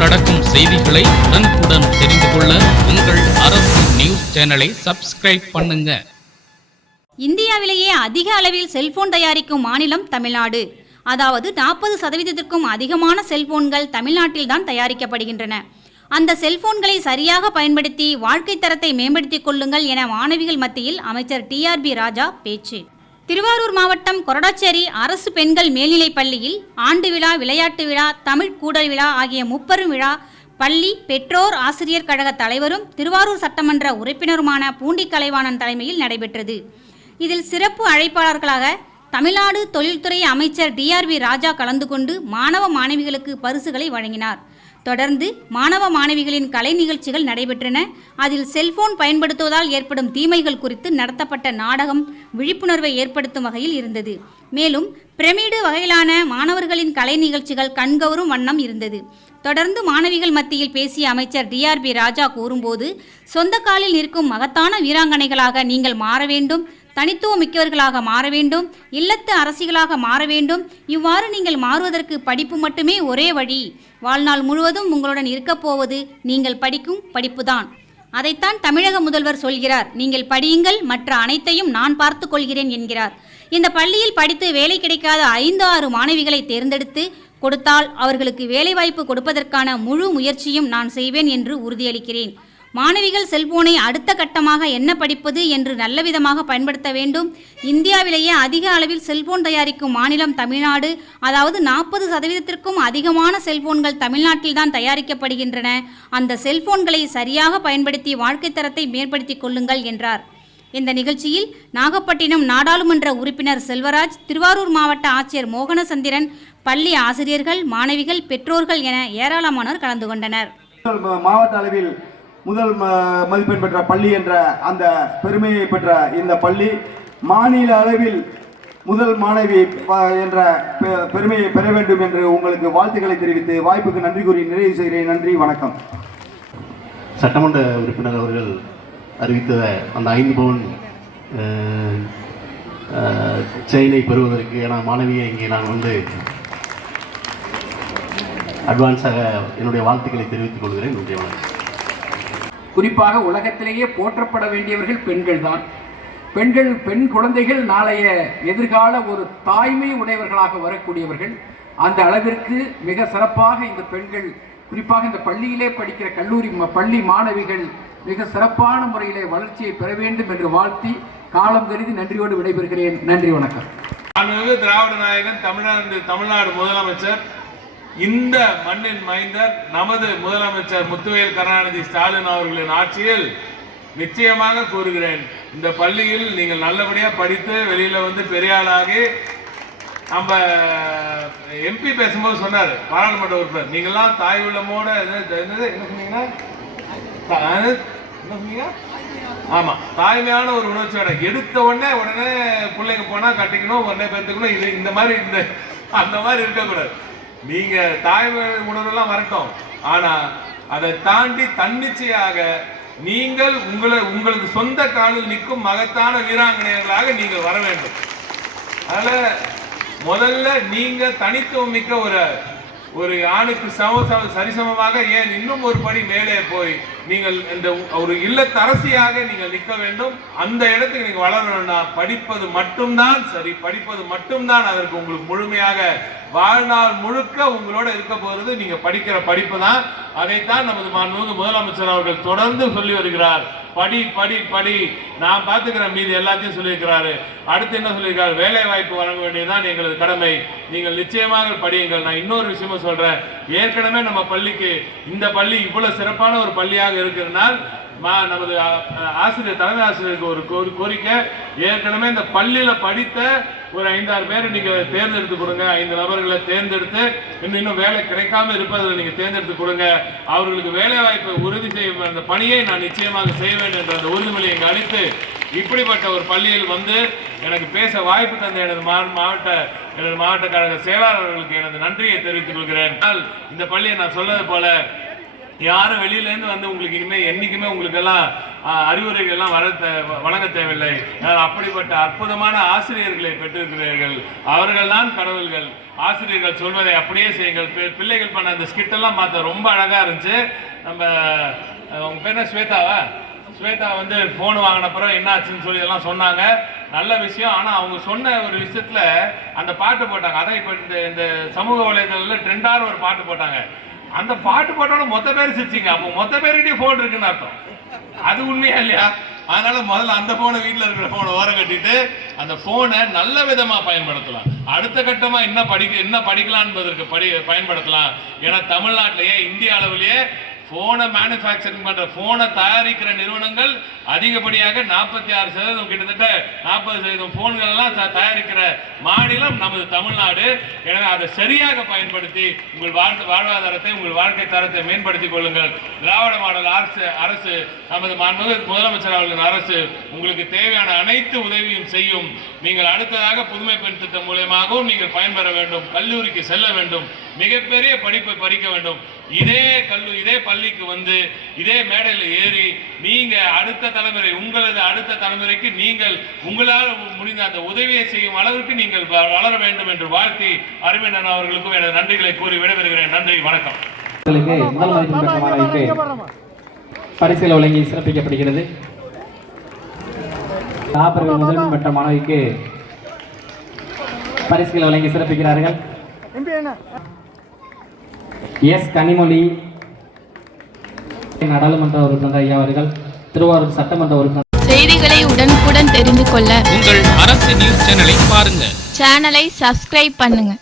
நடக்கும் செய்திகளை உடனுக்குடன் தெரிந்து கொள்ள உங்கள் அரசு நியூஸ் சேனலை சப்ஸ்கிரைப் பண்ணுங்க. இந்தியாவிலேயே அதிக அளவில் செல்போன் தயாரிக்கும் மாநிலம் தமிழ்நாடு. அதாவது நாற்பது சதவீதத்திற்கும் அதிகமான செல்போன்கள் தமிழ்நாட்டில்தான் தயாரிக்கப்படுகின்றன. அந்த செல்போன்களை சரியாக பயன்படுத்தி வாழ்க்கை தரத்தை மேம்படுத்திக் கொள்ளுங்கள் என மாணவிகள் மத்தியில் அமைச்சர் டிஆர்பி ராஜா பேச்சு. திருவாரூர் மாவட்டம் கொரடாச்சேரி அரசு பெண்கள் மேல்நிலைப் பள்ளியில் ஆண்டு விழா விளையாட்டு விழா தமிழ் கூடல் விழா ஆகிய முப்பெரும் விழா பள்ளி பெற்றோர் ஆசிரியர் கழக தலைவரும் திருவாரூர் சட்டமன்ற உறுப்பினருமான பூண்டி கலைவாணன் தலைமையில் நடைபெற்றது. இதில் சிறப்பு அழைப்பாளர்களாக தமிழ்நாடு தொழில்துறை அமைச்சர் டிஆர்பி ராஜா கலந்து கொண்டு மாணவ மாணவிகளுக்கு பரிசுகளை வழங்கினார். தொடர்ந்து மாணவ மாணவிகளின் கலை நிகழ்ச்சிகள் நடைபெற்றன. அதில் செல்போன் பயன்படுத்துவதால் ஏற்படும் தீமைகள் குறித்து நடத்தப்பட்ட நாடகம் விழிப்புணர்வை ஏற்படுத்தும் வகையில் இருந்தது. மேலும் பிரமிடு வகையிலான மாணவர்களின் கலை நிகழ்ச்சிகள் கண்கவரும் வண்ணம் இருந்தது. தொடர்ந்து மாணவிகள் மத்தியில் பேசிய அமைச்சர் டிஆர்பி ராஜா கூறும்போது சொந்த காலில் நிற்கும் மகத்தான வீராங்கனைகளாக நீங்கள் மாற வேண்டும். தனித்துவம் மிக்கவர்களாக மாற வேண்டும் இல்லத்து அரசிகளாக மாற வேண்டும். இவ்வாறு நீங்கள் மாறுவதற்கு படிப்பு மட்டுமே ஒரே வழி. வாழ்நாள் முழுவதும் உங்களுடன் இருக்கப் போவது நீங்கள் படிக்கும் படிப்புதான். அதைத்தான் தமிழக முதல்வர் சொல்கிறார். நீங்கள் படியுங்கள் மற்ற அனைத்தையும் நான் பார்த்து கொள்கிறேன் என்கிறார். இந்த பள்ளியில் படித்து வேலை கிடைக்காத ஐந்து ஆறு மாணவிகளை தேர்ந்தெடுத்து கொடுத்தால் அவர்களுக்கு வேலைவாய்ப்பு கொடுப்பதற்கான முழு முயற்சியும் நான் செய்வேன் என்று உறுதியளிக்கிறேன். மாணவிகள் செல்போனை அடுத்த கட்டமாக என்ன படிப்பது என்று நல்லவிதமாக பயன்படுத்த வேண்டும். இந்தியாவிலேயே அதிக அளவில் செல்போன் தயாரிக்கும் மாநிலம் தமிழ்நாடு. அதாவது நாற்பது சதவீதத்திற்கும் அதிகமான செல்போன்கள் தமிழ்நாட்டில்தான் தயாரிக்கப்படுகின்றன. அந்த செல்போன்களை சரியாக பயன்படுத்தி வாழ்க்கை தரத்தை மேம்படுத்திக் கொள்ளுங்கள் என்றார். இந்த நிகழ்ச்சியில் நாகப்பட்டினம் நாடாளுமன்ற உறுப்பினர் செல்வராஜ் திருவாரூர் மாவட்ட ஆட்சியர் மோகனசந்திரன் பள்ளி ஆசிரியர்கள் மாணவிகள் பெற்றோர்கள் என ஏராளமானோர் கலந்து கொண்டனர். மாவட்ட அளவில் முதல் ம- மதிப்பெண் பெற்ற பள்ளி என்ற அந்த பெருமையை பெற்ற இந்த பள்ளி மாநில அளவில் முதல் மாணவி என்ற பெ- பெருமையை பெற வேண்டும் என்று உங்களுக்கு வாழ்த்துக்களை தெரிவித்து வாய்ப்புக்கு நன்றி கூறி நிறைவு செய்கிறேன். நன்றி வணக்கம். சட்டமன்ற உறுப்பினர் அவர்கள் அறிவித்த அந்த ஐந்து பவுன் செயலை செயினை பெறுவதற்கு என மாணவியை இங்கே நான் வந்து அட்வான்ஸாக என்னுடைய வாழ்த்துக்களை தெரிவித்துக் கொள்கிறேன். நன்றி வணக்கம். குறிப்பாக உலகத்திலேயே போற்றப்பட வேண்டியவர்கள் பெண்கள் தான். பெண்கள் பெண் குழந்தைகள் நாளைய எதிர்கால ஒரு தாய்மை உடையவர்களாக வரக்கூடியவர்கள். அந்த அளவிற்கு மிக சிறப்பாக இந்த பெண்கள் குறிப்பாக இந்த பள்ளியிலே படிக்கிற கல்லூரி ம- பள்ளி மாணவிகள் மிக சிறப்பான முறையிலே வளர்ச்சியை பெற வேண்டும் என்று வாழ்த்தி காலம் கருதி நன்றியோடு விடைபெறுகிறேன். நன்றி வணக்கம். திராவிட நாயகன் தமிழ்நாடு தமிழ்நாடு முதலமைச்சர் இந்த மண்ணின் மைந்தர் நமது முதலமைச்சர் முத்துவேல் கருணாநிதி ஸ்டாலின் அவர்களின் ஆட்சியில் நிச்சயமாக கூறுகிறேன் இந்த பள்ளியில் நீங்கள் நல்லபடியா படித்து வெளியில வந்து பெரிய ஆளாகி நம்ம எம்பி பேசும்போது சொன்னாரு பாராளுமன்ற உறுப்பினர் நீங்கெல்லாம் தாய் உள்ளமோட என்ன சொன்னீங்கன்னா? தா- என்ன சொன்னீங்க? ஆமா தாய்மையான ஒரு உணர்ச்சியோட எடுத்த உடனே உடனே பிள்ளைங்க போனா கட்டிக்கணும் உடனே பெற்றுக்கணும் இது இந்த மாதிரி இந்த அந்த மாதிரி இருக்கக்கூடாது. நீங்க தாய்மை உணர்வெல்லாம் வரட்டும். ஆனா அதை தாண்டி தன்னிச்சையாக நீங்கள் உங்களை உங்களுக்கு சொந்த காலில் நிற்கும் மகத்தான வீராங்கனையர்களாக நீங்கள் வர வேண்டும். அதனால முதல்ல நீங்க தனித்துவம் மிக்க ஒரு ஒரு ஆணுக்கு சம சம சரிசமமாக ஏன் இன்னும் ஒரு படி மேலே போய் நீங்கள் இந்த ஒரு இல்லத்தரசியாக நீங்கள் நிற்க வேண்டும்? அந்த இடத்துக்கு நீங்கள் வளரணும்னா படிப்பது மட்டும்தான் சரி. படிப்பது மட்டும்தான் அதற்கு உங்களுக்கு முழுமையாக வாழ்நாள் முழுக்க உங்களோட இருக்க போகிறது. நீங்கள் படிக்கிற படிப்பு தான். அதைத்தான் நமது மாண்புமிகு முதலமைச்சர் அவர்கள் தொடர்ந்து சொல்லி வருகிறார். படி படி படி. நான் பார்த்துக்கிறேன் மீதி எல்லாத்தையும் சொல்லியிருக்கிறாரு. அடுத்து என்ன சொல்லியிருக்காரு? வேலை வாய்ப்பு வழங்க வேண்டியதுதான் எங்களது கடமை. நீங்கள் நிச்சயமாக படியுங்கள். நான் இன்னொரு விஷயமும் சொல்றேன். ஏற்கனவே நம்ம பள்ளிக்கு இந்த பள்ளி இவ்வளவு சிறப்பான ஒரு பள்ளியாக இருக்கிறதுனால் மா நமது ஆசிரியர் தலைமை ஆசிரியருக்கு ஒரு கோரி- கோரிக்கை. ஏற்கனவே இந்த பள்ளியில படித்த ஒரு ஐந்தாறு பேரை நீங்க தேர்ந்தெடுத்து கொடுங்க. ஐந்து நபர்களை தேர்ந்தெடுத்து இன்னும் இன்னும் வேலை கிடைக்காம இருப்பதில் நீங்க தேர்ந்தெடுத்து கொடுங்க. அவர்களுக்கு வேலை வாய்ப்பை உறுதி செய்யும் அந்த பணியை நான் நிச்சயமாக செய்ய வேண்டும் என்ற அந்த உறுதிமொழியை இங்கு அளித்து இப்படிப்பட்ட ஒரு பள்ளியில் வந்து எனக்கு பேச வாய்ப்பு தந்த எனது மா- மாவட்ட எனது மாவட்ட கழக செயலாளர்களுக்கு எனது நன்றியை தெரிவித்துக் கொள்கிறேன். இந்த பள்ளியை நான் சொன்னது போல யாரும் வெளியிலேருந்து வந்து உங்களுக்கு இனிமேல் என்னைக்குமே உங்களுக்கு எல்லாம் அறிவுரைகள் எல்லாம் வர வழங்க தேவையில்லை. அப்படிப்பட்ட அற்புதமான ஆசிரியர்களை பெற்றிருக்கிறீர்கள். அவர்கள் தான் கடவுள்கள். ஆசிரியர்கள் சொல்வதை அப்படியே செய்யுங்கள். பி- பிள்ளைகள் பண்ண அந்த ஸ்கிட்டெல்லாம் பார்த்தா ரொம்ப அழகாக இருந்துச்சு. நம்ம உங்கள் பேர் ஸ்வேதாவா? ஸ்வேதா வந்து ஃபோன் வாங்கின பிறகு என்ன ஆச்சுன்னு சொல்லி எல்லாம் சொன்னாங்க. நல்ல விஷயம். ஆனால் அவங்க சொன்ன ஒரு விஷயத்தில் அந்த பாட்டு போட்டாங்க. அதான் இப்போ இந்த இந்த சமூக வலைதளத்தில் ட்ரெண்டான ஒரு பாட்டு போட்டாங்க. அந்த பாட்டு போட்டோட மொத்த பேர் சிரிச்சிங்க. அப்போ மொத்த பேருக்கிட்டே ஃபோன் இருக்குன்னு அர்த்தம். அது உண்மையா இல்லையா? அதனால முதல்ல அந்த போனை வீட்டில் இருக்கிற போனை ஓரம் கட்டிட்டு அந்த போனை நல்ல விதமாக பயன்படுத்தலாம். அடுத்த கட்டமாக என்ன படிக்க என்ன படிக்கலாம் என்பதற்கு படி பயன்படுத்தலாம். ஏன்னா தமிழ்நாட்டிலேயே இந்திய அளவிலேயே போனை மேனுஃபேக்சரிங் பண்ற போனை தயாரிக்கிற நிறுவனங்கள் அதிகப்படியாக நாற்பத்தி ஆறு சதவீதம் கிட்டத்தட்ட நாற்பது சதவீதம் போன்கள் எல்லாம் த- தயாரிக்கிற மாநிலம் நமது தமிழ்நாடு. எனவே அதை சரியாக பயன்படுத்தி உங்கள் வாழ் வாழ்வாதாரத்தை உங்கள் வாழ்க்கை தரத்தை மேம்படுத்திக் கொள்ளுங்கள். திராவிட மாடல் அரசு அரசு நமது மாண்பு முதலமைச்சர் அவர்களின் அரசு உங்களுக்கு தேவையான அனைத்து உதவியும் செய்யும். நீங்கள் அடுத்ததாக புதுமை பெண் திட்டம் மூலியமாகவும் நீங்கள் பயன்பெற வேண்டும். கல்லூரிக்கு செல்ல வேண்டும். மிகப்பெரிய படிப்பை படிக்க வேண்டும். இதே கல்லூரி இதே பள்ளிக்கு வந்து இதே மேடையில் ஏறி நீங்க அடுத்த தலைமுறை உங்களது அடுத்த தலைமுறைக்கு நீங்கள் உங்களால் முடிந்த அந்த உதவியை செய்யும் அளவிற்கு நீங்கள் வளர வேண்டும் என்று வாழ்த்தி அருமையண்ணன் அவர்களுக்கும் எனது நன்றிகளை கூறி விடைபெறுகிறேன். நன்றி வணக்கம். பரிசுகள் வழங்கி சிறப்பிக்கப்படுகிறது. நாற்பது முதல் பெற்ற மாணவிக்கு பரிசுகள் வழங்கி சிறப்பிக்கிறார்கள். எஸ் கனிமொழி நாடாளுமன்ற உறுப்பினர் ஐயா அவர்கள் திருவாரூர் சட்டமன்ற உறுப்பினர். செய்திகளை உடனுக்குடன் தெரிந்து கொள்ள உங்கள் அரசு நியூஸ் சேனலை பாருங்க. சேனலை சப்ஸ்கிரைப் பண்ணுங்க.